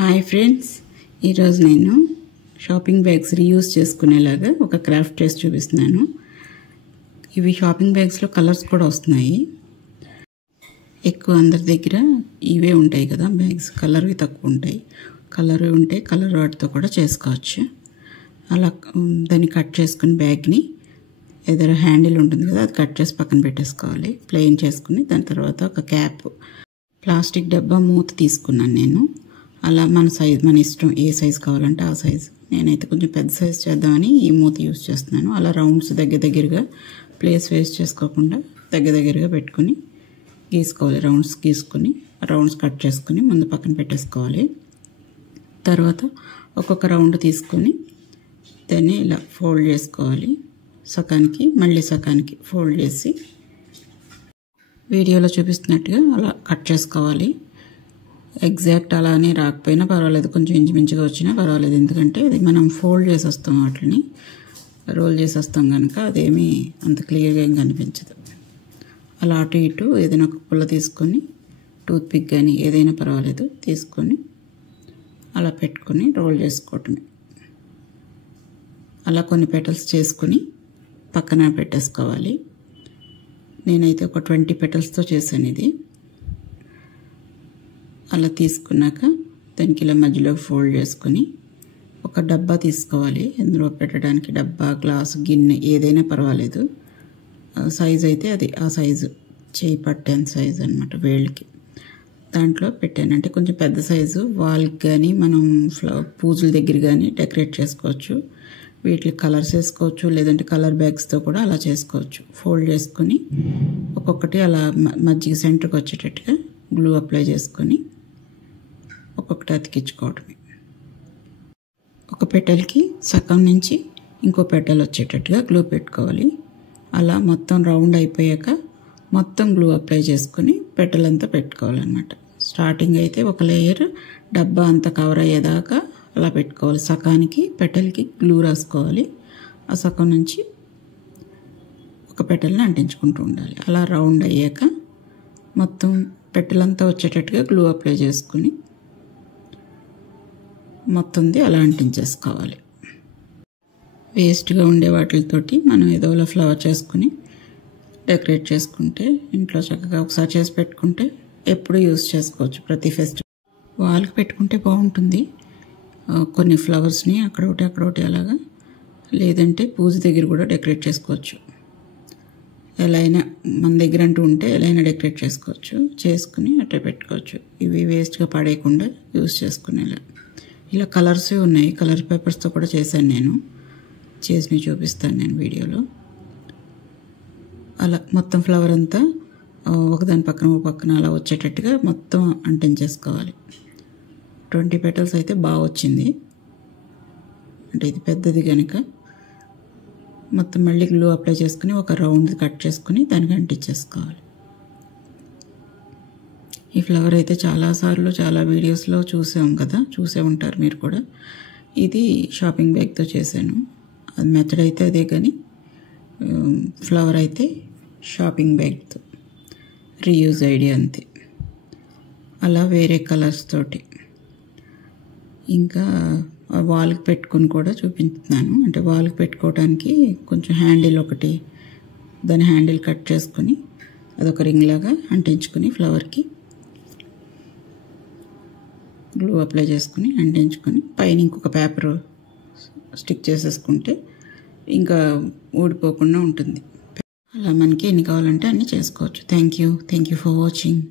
Hi friends, ఈరోజు నేను shopping bags reuse చేసుకునేలాగా ఒక క్రాఫ్ట్ చేసి చూపిస్తున్నాను. ఇవి షాపింగ్ బ్యాగ్స్లో కలర్స్ కూడా వస్తున్నాయి. ఎక్కువ అందరి దగ్గర ఇవే ఉంటాయి కదా బ్యాగ్స్, కలర్వి తక్కువ ఉంటాయి. కలర్వి ఉంటే కలర్ వాటితో కూడా చేసుకోవచ్చు. అలా దాన్ని కట్ చేసుకుని బ్యాగ్ని ఏదైనా హ్యాండిల్ ఉంటుంది కదా, అది కట్ చేసి పక్కన పెట్టేసుకోవాలి. ప్లెయిన్ చేసుకుని దాని తర్వాత ఒక క్యాప్, ప్లాస్టిక్ డబ్బా మూత తీసుకున్నాను నేను. అలా మన ఇష్టం, ఏ సైజు కావాలంటే ఆ సైజు. నేనైతే కొంచెం పెద్ద సైజు చేద్దామని ఈ మూత యూజ్ చేస్తున్నాను. అలా రౌండ్స్ దగ్గరగా ప్లేస్ వేస్ట్ చేసుకోకుండా దగ్గరగా పెట్టుకుని గీసుకోవాలి. రౌండ్స్ గీసుకొని రౌండ్స్ కట్ చేసుకుని ముందు పక్కన పెట్టేసుకోవాలి. తర్వాత ఒక్కొక్క రౌండ్ తీసుకొని దాన్ని ఇలా ఫోల్డ్ చేసుకోవాలి. సకానికి మళ్ళీ సకానికి ఫోల్డ్ చేసి వీడియోలో చూపిస్తున్నట్టుగా అలా కట్ చేసుకోవాలి. ఎగ్జాక్ట్ అలానే రాకపోయినా పర్వాలేదు, కొంచెం ఇంచుమించుగా వచ్చినా పర్వాలేదు. ఎందుకంటే అది మనం ఫోల్డ్ చేసేస్తాం, వాటిని రోల్ చేసేస్తాం కనుక అదేమీ అంత క్లియర్గా ఏం కనిపించదు. అలా అటు ఇటు ఏదైనా ఒక పుల్ల తీసుకొని, టూత్ పిక్ కానీ ఏదైనా పర్వాలేదు తీసుకొని అలా పెట్టుకొని రోల్ చేసుకోవటమే. అలా కొన్ని పెటల్స్ చేసుకొని పక్కన పెట్టేసుకోవాలి. నేనైతే ఒక 20 పెటల్స్తో చేశాను ఇది. అలా తీసుకున్నాక దానికి ఇలా మధ్యలో ఫోల్డ్ చేసుకొని ఒక డబ్బా తీసుకోవాలి. ఇందులో పెట్టడానికి డబ్బా, గ్లాసు, గిన్నె ఏదైనా పర్వాలేదు. సైజు అయితే అది ఆ సైజు, చేయి పట్టేంత సైజు అనమాట, వేళ్ళకి. దాంట్లో పెట్టానంటే కొంచెం పెద్ద సైజు, వాల్కి కానీ మనం పూజల దగ్గర కానీ డెకరేట్ చేసుకోవచ్చు. వీటికి కలర్స్ వేసుకోవచ్చు, లేదంటే కలర్ బ్యాగ్స్తో కూడా అలా చేసుకోవచ్చు. ఫోల్డ్ చేసుకొని ఒక్కొక్కటి అలా మధ్య సెంటర్కి వచ్చేటట్టుగా గ్లూ అప్లై చేసుకొని ఒక్కొక్కటి అతికించుకోవటమే. ఒక పెటల్కి సగం నుంచి ఇంకో పెటల్ వచ్చేటట్టుగా గ్లూ పెట్టుకోవాలి. అలా మొత్తం రౌండ్ అయిపోయాక మొత్తం గ్లూ అప్లై చేసుకొని పెటల్ అంతా పెట్టుకోవాలన్నమాట. స్టార్టింగ్ అయితే ఒక లేయర్ డబ్బా అంతా కవర్ అయ్యేదాకా అలా పెట్టుకోవాలి. సగానికి పెటల్కి గ్లూ రాసుకోవాలి. ఆ సగం నుంచి ఒక పెటల్ని అంటించుకుంటూ ఉండాలి. అలా రౌండ్ అయ్యాక మొత్తం పెటలంతా వచ్చేటట్టుగా గ్లూ అప్లై చేసుకుని మొత్తంది అలా అంటించేసుకోవాలి. వేస్ట్గా ఉండే వాటితోటి మనం ఏదోలా ఫ్లవర్ చేసుకుని డెకరేట్ చేసుకుంటే, ఇంట్లో చక్కగా ఒకసారి చేసి పెట్టుకుంటే ఎప్పుడు యూజ్ చేసుకోవచ్చు. ప్రతి ఫెస్టివల్ వాల్కి పెట్టుకుంటే బాగుంటుంది. కొన్ని ఫ్లవర్స్ని అక్కడొకటి అలాగా, లేదంటే పూజ దగ్గర కూడా డెకరేట్ చేసుకోవచ్చు. ఎలా అయినా మన దగ్గర అంటూ ఉంటే ఎలా అయినా డెకరేట్ చేసుకోవచ్చు. చేసుకుని అట్లా పెట్టుకోవచ్చు. ఇవి వేస్ట్గా పడేయకుండా యూజ్ చేసుకునేలా. ఇలా కలర్స్ ఉన్నాయి, కలర్ పేపర్స్తో కూడా చేశాను నేను. చేసి చూపిస్తాను నేను వీడియోలో. అలా మొత్తం ఫ్లవర్ అంతా ఒకదాని పక్కన అలా వచ్చేటట్టుగా మొత్తం అంటించేసుకోవాలి. 20 పెటల్స్ అయితే బాగా వచ్చింది. అంటే ఇది పెద్దది కనుక మొత్తం మళ్ళీ గ్లూ అప్లై చేసుకుని ఒక రౌండ్ కట్ చేసుకుని దానికి అంటించేసుకోవాలి. ఈ ఫ్లవర్ అయితే చాలాసార్లు చాలా వీడియోస్లో చూసే ఉంటారు మీరు కూడా. ఇది షాపింగ్ బ్యాగ్తో చేశాను. అది మెథడ్ అయితే అదే, కానీ ఫ్లవర్ అయితే షాపింగ్ బ్యాగ్తో రీయూజ్ ఐడియా అంతే. అలా వేరే కలర్స్ తోటి ఇంకా వాల్కి పెట్టుకుని కూడా చూపించుతున్నాను. అంటే వాల్కి పెట్టుకోవడానికి కొంచెం హ్యాండిల్ ఒకటి, దాని హ్యాండిల్ కట్ చేసుకుని అదొక రింగ్ లాగా అంటించుకుని ఫ్లవర్కి గ్లూ అప్లై చేసుకుని అంటించుకొని పైన ఇంకొక పేపర్ స్టిక్ చేసేసుకుంటే ఇంకా ఊడిపోకుండా ఉంటుంది. అలా మనకి ఎన్ని కావాలంటే అన్నీ చేసుకోవచ్చు. Thank you for watching.